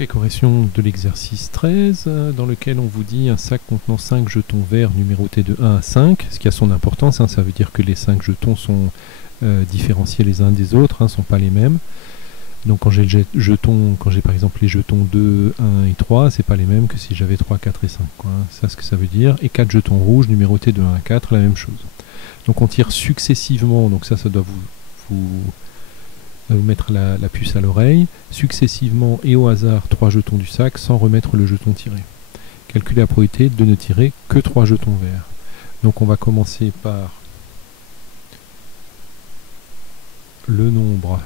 Donc correction de l'exercice 13, dans lequel on vous dit un sac contenant 5 jetons verts numérotés de 1 à 5, ce qui a son importance, ça veut dire que les 5 jetons sont différenciés les uns des autres, ne sont pas les mêmes. Donc quand j'ai par exemple les jetons 2, 1 et 3, c'est pas les mêmes que si j'avais 3, 4 et 5. Ça, ce que ça veut dire. Et 4 jetons rouges numérotés de 1 à 4, la même chose. Donc on tire successivement, donc ça doit vous mettre la puce à l'oreille, successivement et au hasard 3 jetons du sac sans remettre le jeton tiré. Calculez la probabilité de ne tirer que 3 jetons verts. Donc on va commencer par le nombre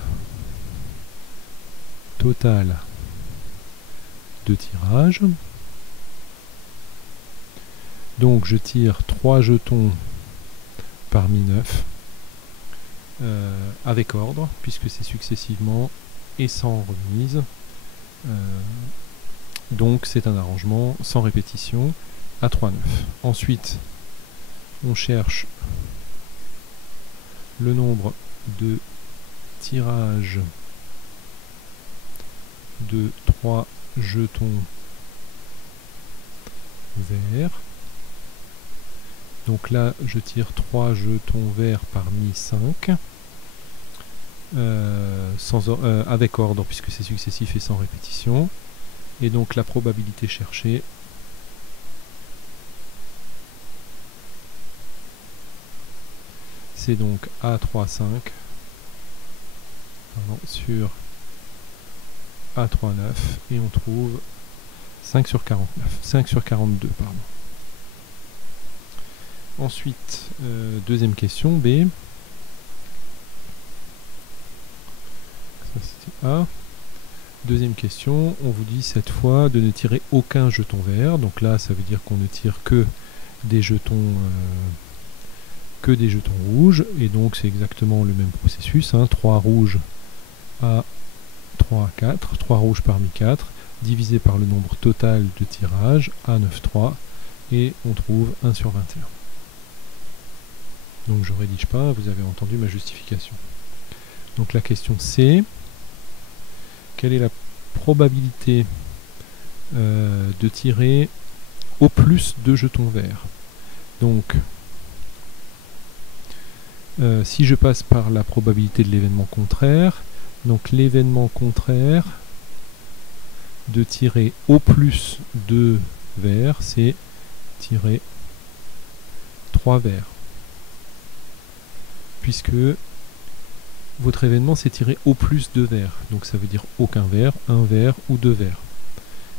total de tirages. Donc je tire 3 jetons parmi 9 avec ordre, puisque c'est successivement et sans remise. Donc c'est un arrangement sans répétition à 3, 9. Ensuite, on cherche le nombre de tirages de 3 jetons verts. Donc là, je tire 3 jetons verts parmi 5, avec ordre, puisque c'est successif et sans répétition. Et donc la probabilité cherchée, c'est donc A3,5 sur A3,9, et on trouve 5 sur 49, 5 sur 42, pardon. Ensuite, deuxième question, B. Ça c'était A. Deuxième question, on vous dit cette fois de ne tirer aucun jeton vert. Donc là, ça veut dire qu'on ne tire que des jetons rouges. Et donc c'est exactement le même processus. 3 rouges à 3 à 4, 3 rouges parmi 4, divisé par le nombre total de tirages, A 9,3, et on trouve 1 sur 21. Donc je ne rédige pas, vous avez entendu ma justification. Donc la question C, quelle est la probabilité de tirer au plus 2 jetons verts? Donc si je passe par la probabilité de l'événement contraire, donc l'événement contraire de tirer au plus 2 verts, c'est tirer 3 verts. Puisque votre événement c'est tirer au plus 2 verts. Donc ça veut dire aucun vert, un vert ou 2 verts.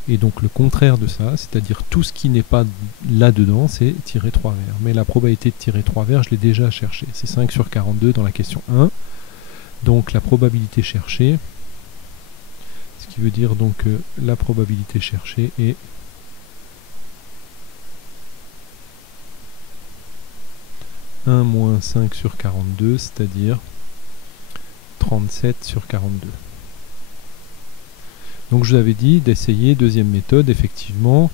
Et donc le contraire de ça, c'est-à-dire tout ce qui n'est pas là-dedans, c'est tirer 3 verts. Mais la probabilité de tirer 3 verts, je l'ai déjà cherché. C'est 5 sur 42 dans la question 1. Donc la probabilité cherchée, ce qui veut dire donc que la probabilité cherchée est moins 5 sur 42, c'est-à-dire 37 sur 42. Donc je vous avais dit d'essayer, deuxième méthode, effectivement,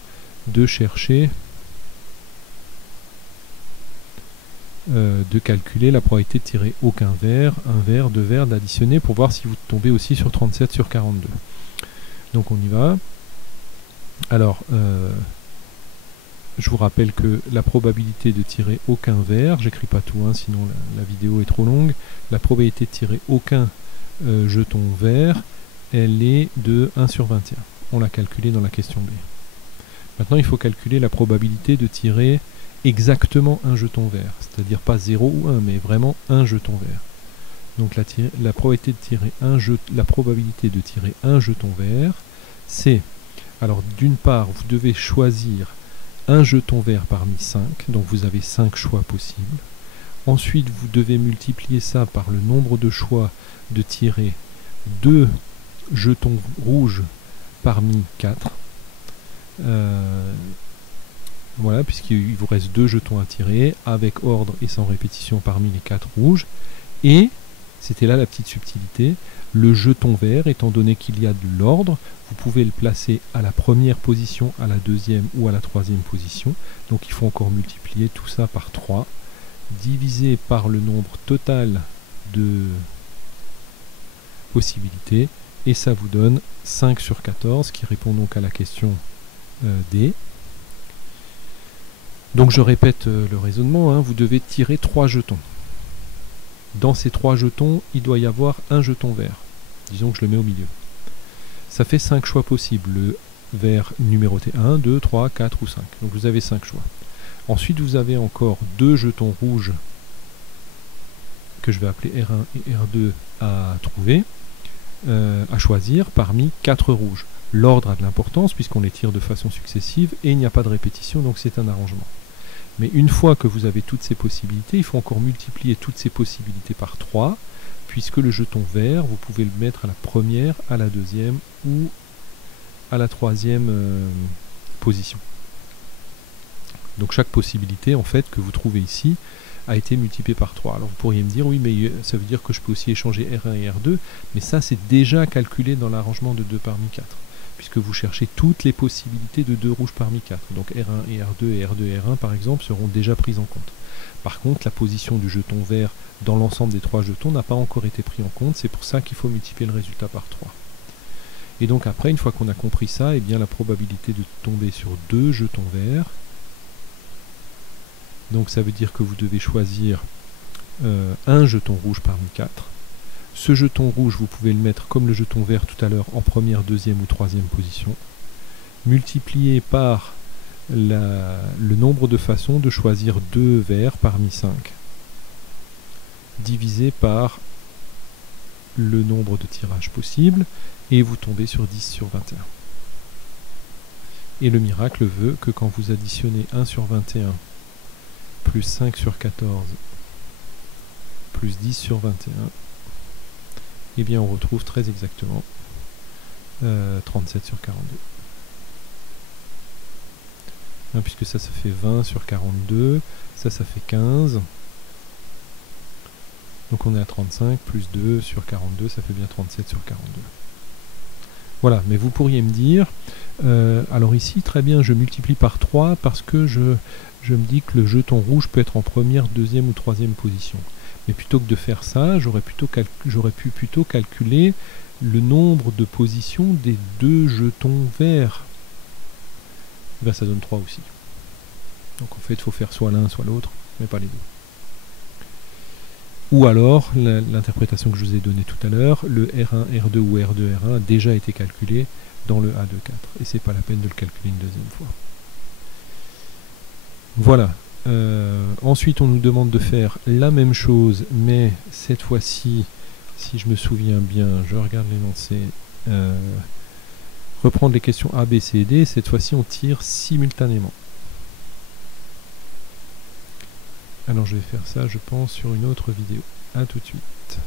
de chercher, de calculer la probabilité de tirer aucun vert, un vert, 2 verts, d'additionner pour voir si vous tombez aussi sur 37 sur 42. Donc on y va. Alors, je vous rappelle que la probabilité de tirer aucun vert, j'écris pas tout, sinon la vidéo est trop longue, la probabilité de tirer aucun jeton vert, elle est de 1 sur 21. On l'a calculé dans la question B. Maintenant, il faut calculer la probabilité de tirer exactement un jeton vert, c'est-à-dire pas 0 ou 1, mais vraiment un jeton vert. Donc la probabilité de tirer un jeton vert, c'est, alors d'une part, vous devez choisir un jeton vert parmi 5, donc vous avez 5 choix possibles. Ensuite, vous devez multiplier ça par le nombre de choix de tirer 2 jetons rouges parmi 4. Voilà, puisqu'il vous reste 2 jetons à tirer, avec ordre et sans répétition parmi les 4 rouges. Et, c'était là la petite subtilité, le jeton vert, étant donné qu'il y a de l'ordre, vous pouvez le placer à la première position, à la deuxième ou à la troisième position. Donc il faut encore multiplier tout ça par 3, divisé par le nombre total de possibilités, et ça vous donne 5 sur 14 qui répond donc à la question D. Donc je répète le raisonnement, hein, vous devez tirer 3 jetons. Dans ces 3 jetons, il doit y avoir un jeton vert. Disons que je le mets au milieu. Ça fait 5 choix possibles, le vert numéroté 1, 2, 3, 4 ou 5. Donc vous avez 5 choix. Ensuite vous avez encore 2 jetons rouges que je vais appeler R1 et R2 à trouver, à choisir parmi 4 rouges. L'ordre a de l'importance puisqu'on les tire de façon successive et il n'y a pas de répétition, donc c'est un arrangement. Mais une fois que vous avez toutes ces possibilités, il faut encore multiplier toutes ces possibilités par 3, puisque le jeton vert, vous pouvez le mettre à la première, à la deuxième ou à la troisième position. Donc chaque possibilité en fait que vous trouvez ici a été multipliée par 3. Alors vous pourriez me dire, oui mais ça veut dire que je peux aussi échanger R1 et R2, mais ça c'est déjà calculé dans l'arrangement de 2 parmi 4. Puisque vous cherchez toutes les possibilités de 2 rouges parmi 4. Donc R1 et R2 et R2 et R1 par exemple seront déjà prises en compte. Par contre, la position du jeton vert dans l'ensemble des 3 jetons n'a pas encore été prise en compte, c'est pour ça qu'il faut multiplier le résultat par 3. Et donc après, une fois qu'on a compris ça, eh bien la probabilité de tomber sur 2 jetons verts, donc ça veut dire que vous devez choisir un jeton rouge parmi 4. Ce jeton rouge, vous pouvez le mettre comme le jeton vert tout à l'heure en première, deuxième ou troisième position, multiplié par le nombre de façons de choisir 2 verts parmi 5, divisé par le nombre de tirages possibles, et vous tombez sur 10 sur 21. Et le miracle veut que quand vous additionnez 1 sur 21 plus 5 sur 14 plus 10 sur 21, eh bien on retrouve très exactement 37 sur 42. Hein, puisque ça fait 20 sur 42, ça fait 15. Donc on est à 35, plus 2 sur 42, ça fait bien 37 sur 42. Voilà, mais vous pourriez me dire, alors ici, très bien, je multiplie par 3 parce que je me dis que le jeton rouge peut être en première, deuxième ou troisième position. Mais plutôt que de faire ça, j'aurais pu plutôt calculer le nombre de positions des 2 jetons verts. Et bien ça donne 3 aussi. Donc en fait, il faut faire soit l'un, soit l'autre, mais pas les deux. Ou alors, l'interprétation que je vous ai donnée tout à l'heure, le R1, R2 ou R2, R1 a déjà été calculé dans le A2, 4. Et c'est pas la peine de le calculer une deuxième fois. Voilà. Ensuite, on nous demande de faire la même chose, mais cette fois-ci, si je me souviens bien, je regarde l'énoncé, reprendre les questions A, B, C et D, cette fois-ci on tire simultanément. Alors je vais faire ça, je pense, sur une autre vidéo. A tout de suite.